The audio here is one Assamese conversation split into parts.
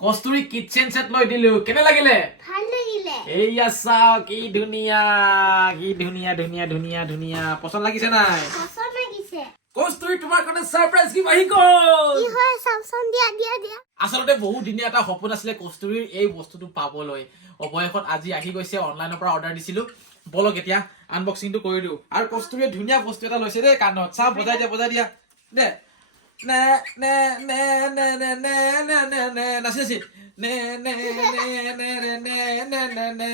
কস্তুৰী কিচেন সেট লৈ দিলো কেনে লাগিলে ভাল লাগিলে এইয়া চাও কি ধুনিয়া ধুনিয়া পছন্দ লাগিছে নাই পছন্দ লাগিছে কস্তুৰী তোমাৰ কাৰণে সাৰপ্ৰাইজ কি আহি গল কি হয় চামচন দিয়া আসলতে বহুত দিনীয়া এটা সপোন আছিল কস্তুৰীৰ এই বস্তুটো পাবলৈ অবয়খন আজি আহি গৈছে অনলাইনৰ পৰা অৰ্ডাৰ দিছিলো বলক এতিয়া আনবক্সিংটো কৰি দিও আৰু কস্তুৰীয়ে ধুনিয়া বস্তু এটা লৈছে দেই কাণত চাও বজাই দিয়া দে নে নে নে নে নে নে নে নে নে নাচি নে নে নে নে নে নে নে নে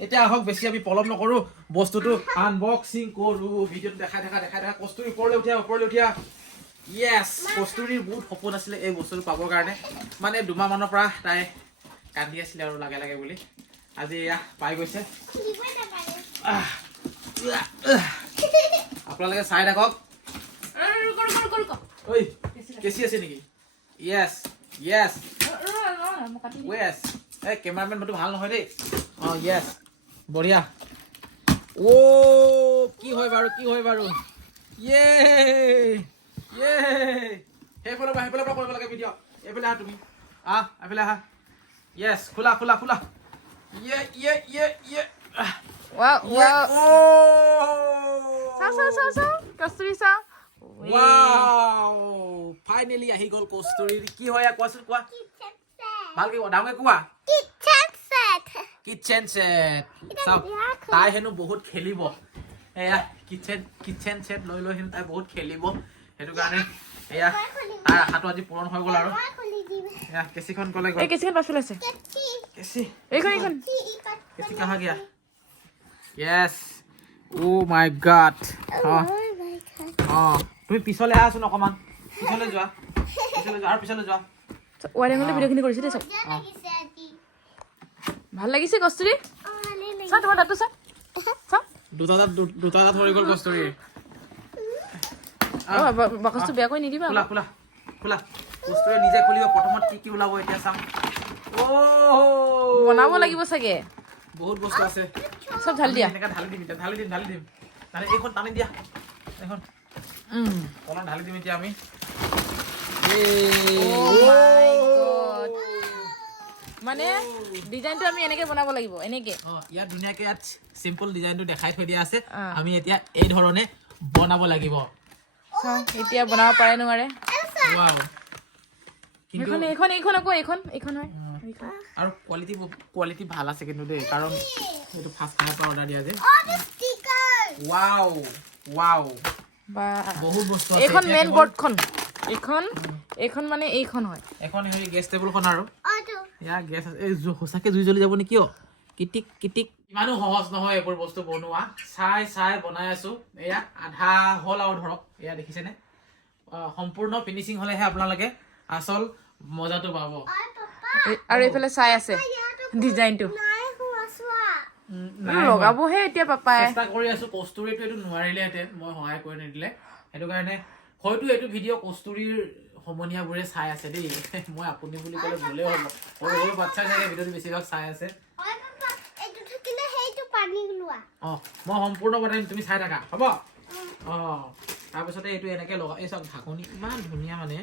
এতিয়া আহক বেছি আমি পলম নকৰো বস্তুটো আনবক্সিং কৰো ভিডিঅ'টো দেখাই দেখা কস্তুৰী ওপৰলৈ উঠিয়া ইয়েস কস্তুৰীৰ বহুত সপোন আছিল এই বস্তুটো পাবৰ কাৰণে মানে দুমাহ মানৰ পৰা তাই কান্দি আছিল আৰু লাগে বুলি আজি এয়া পাই গৈছে আপোনালোকে চাই থাকক ঐ কেচি আছে নেকি ইয়েস ইয়েস এই কেমেৰামেন মটো ভাল নহয় দেই ইয়েস বঢ়িয়া ও কি হয় বাৰু ইয়ে সেইফালৰ পৰা কৰিব লাগে ভিডিঅ' এইফালে আহা তুমি এইফালে আহা ইয়েস খোলা ইয়ে চাও কস্তুৰী চাও Wow! Finally আহি গল কস্তুৰীৰ কি হয় কোৱাচোন কোৱা ভালকে ডাঙৰকে কোৱা কিচেন সেট চাও তাই হেনো বহুত খেলিব এয়া কিচেন সেট লৈ হেনো তাই বহুত খেলিব হেতু কাৰণে এয়া তাৰ আশাটো আজি পূৰণ হৈ গল আৰু এয়া কেচিখন কলে গল এই কেচিখন পাছফালে আছে কেচি এইখন কেচি কাহা Gaya yes oh my god তুমি পিছলে আছোন অকমান পিছলে যোৱা আৰু পিছলে যোৱা ওয়াৰেঙলে ভিডিঅ'খিনি কৰিছে দেই চব ভাল লাগিছে কস্তুৰী চা তোমাৰ দাঁতটো চা দুটা দাঁত হৈ গল কস্তুৰী বাকচটো বেয়া কৰি নিদিবা খোলা কস্তুৰী নিজে খুলিব প্ৰথমত কি ওলাব এতিয়া চাম বনাব লাগিব চাগে বহুত বস্তু আছে চব ঢালি দিয়া এনেকা ঢালি দিম তাহলে এইখন টানি দিয়া এইখন কলম ঢালি দিম এতিয়া আমি মানে ডিজাইনটো আমি এনেকে বনাব লাগিব এনেকে ইয়াত ধুনীয়াকে ইয়াত সিম্পল ডিজাইনটো দেখাই থৈ দিয়া আছে আমি এতিয়া এই ধৰণে বনাব লাগিব এতিয়া বনাব পাৰে নোৱাৰে ওয়াও কিন্তু এইখন হয় আৰু কোৱালিটি ভাল আছে কিন্তু দেই কাৰণ এইটো ফাৰ্ষ্ট টাইমৰ পৰা অৰ্ডাৰ দিয়া যে ওয়াও বা বহুত বস্তু আছে এইখন মেইন বৰ্ডখন এইখন মানে এইখন হয় এখন হেৰি গেছ টেবুলখন আৰু ইয়া গেছ আছে এই হোসাকে জুই জ্বলি যাব নেকি কিটিক ইমানো সহজ নহয় এইবোৰ বস্তু বনোৱা চাই বনাই আছো এয়া আধা হল আৰু ধৰক এয়া দেখিছেনে সম্পূৰ্ণ ফিনিচিং হলেহে আপোনালোকে আসল মজাটো পাব আৰু এইফালে চাই আছে ডিজাইনটো লগাবহে এতিয়া পাপাই চেষ্টা কৰি আছো কস্তুৰীটো এইটো নোৱাৰিলেহেঁতেন মই সহায় কৰি নিদিলে সেইটো কাৰণে হয়তো এইটো ভিডিঅ' কস্তুৰীৰ সমনীয়াবোৰে চাই আছে দেই মই আপুনি বুলি ক'লে ভুলেই হ'ব সৰু বাচ্ছাই চাগে ভিডিঅ'টো বেছিভাগ চাই আছে মই সম্পূৰ্ণ বনাই তুমি চাই থাকা হ'ব তাৰপিছতে এইটো এনেকে লগা এই চব ঢাকনি ইমান ধুনীয়া মানে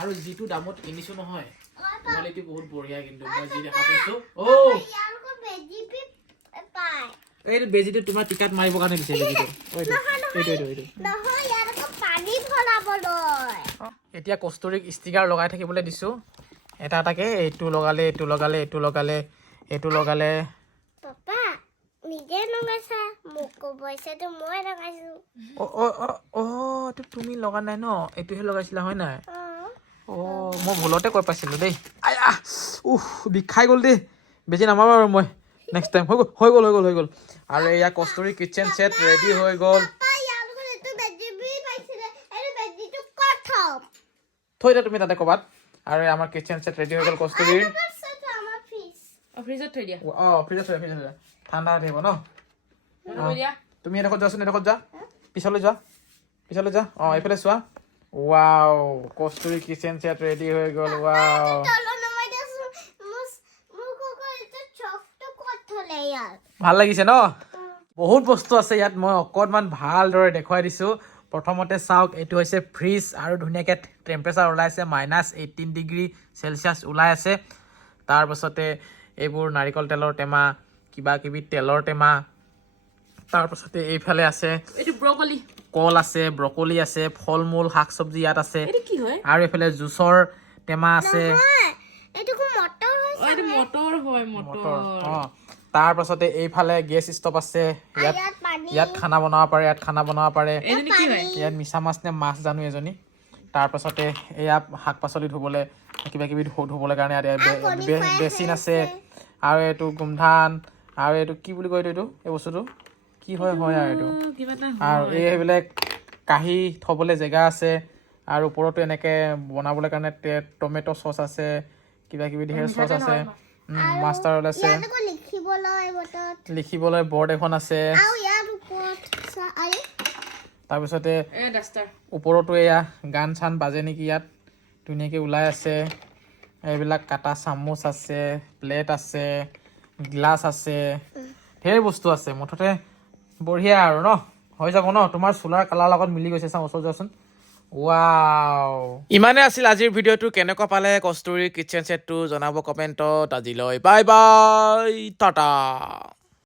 আৰু যিটো দামত কিনিছো নহয় কোৱালিটি বহুত বঢ়িয়া কিন্তু মই যি দেখা পাইছো এইটো বেজিটো তোমাৰ টিকাত মাৰিবৰ কাৰণে দিছে বেজিটো এতিয়া কস্তুৰীক ষ্টিকাৰ লগাই থাকিবলৈ দিছো এটাকে এইটো লগালে তুমি লগা নাই ন এইটোহে লগাইছিলা হয় নাই মই ভুলতে কৈ পাইছিলো দেই বিষাই গ'ল দেই বেছি নামাৰো আৰু মই নেক্সট টাইম হৈ গ'ল আৰু এয়া কস্তুৰী কিচেন সেট ৰেডি হৈ গ'ল থৈ দিয়া তুমি তাতে ক'বাত আৰু আমাৰ কিচেন সেট ৰেডি হৈ গ'ল কস্তুৰীৰ ফ্ৰিজত থৈ দিয়া ফ্ৰিজত থৈ দিয়া ঠাণ্ডা হৈ থাকিব ন তুমি এডোখৰত যোৱাচোন যা পিছলৈ যোৱা এইফালে চোৱা ৱাও কস্তুৰী কিচেন সেট ৰেডি হৈ গ'ল ৱাও ভাল লাগিছে ন বহুত বস্তু আছে ইয়াত মই অকণমান ভালদৰে দেখুৱাই দিছো প্ৰথমতে চাওক এইটো হৈছে ফ্ৰিজ আৰু ধুনীয়াকৈ টেম্পাৰেচাৰ ওলাইছে -18 ডিগ্ৰী চেলচিয়াছ ওলাই আছে তাৰপাছতে এইবোৰ নাৰিকল তেলৰ টেমা কিবা কিবি তেলৰ টেমা তাৰপাছতে এইফালে আছে এইটো ব্ৰকলি কল আছে ব্ৰকলি আছে ফল মূল শাক চব্জি ইয়াত আছে এইটো কি হয় আৰু এইফালে জুচৰ টেমা আছে এইটো কো মটৰ হৈছে এইটো মটৰ হয় মটৰ তাৰপাছতে এইফালে গেছ ষ্টভ আছে ইয়াত পানী ইয়াত খানা বনাব পাৰে এইজনী কি হয় ইয়াত মিছা মাছ নে মাছ জানো এজনী তাৰপাছতে এয়া শাক পাচলি ধুবলৈ কিবা কিবি ধুবলৈ কাৰণে ইয়াত বেচিন আছে আৰু এইটো গোমধান আৰু এইটো কি বুলি কয় এইটো এই বস্তুটো কি হয় আৰু এইটো কিবা এটা আৰু এইবিলাক কাঁহী থ'বলৈ জেগা আছে আৰু ওপৰতো এনেকৈ বনাবলৈ কাৰণে টমেট' চচ আছে কিবা কিবি ধেৰ চচ আছে মাষ্টাৰ অইল আছে ইয়াত আকৌ লিখিবলৈ বটত লিখিবলৈ বৰ্ড এখন আছে আৰু ইয়াত ওপৰত আৰু তাৰপিছতে এ ডাষ্টাৰ ওপৰতো এয়া গান চান বাজে নেকি ইয়াত ধুনীয়াকৈ ওলাই আছে এইবিলাক কাটা চামুচ আছে প্লেট আছে গ্লাছ আছে ধেৰ বস্তু আছে মুঠতে বঢ়িয়া আৰু ন হৈ যাব ন তোমাৰ চোলাৰ কালাৰ লগত মিলি গৈছে চাওঁ ওচৰত যোৱাচোন ৱাও ইমানে আছিল আজিৰ ভিডিঅ'টো কেনেকুৱা পালে কস্তুৰী কিটচেন ছেটটো জনাব কমেণ্টত আজিলৈ বাই বাই টাটা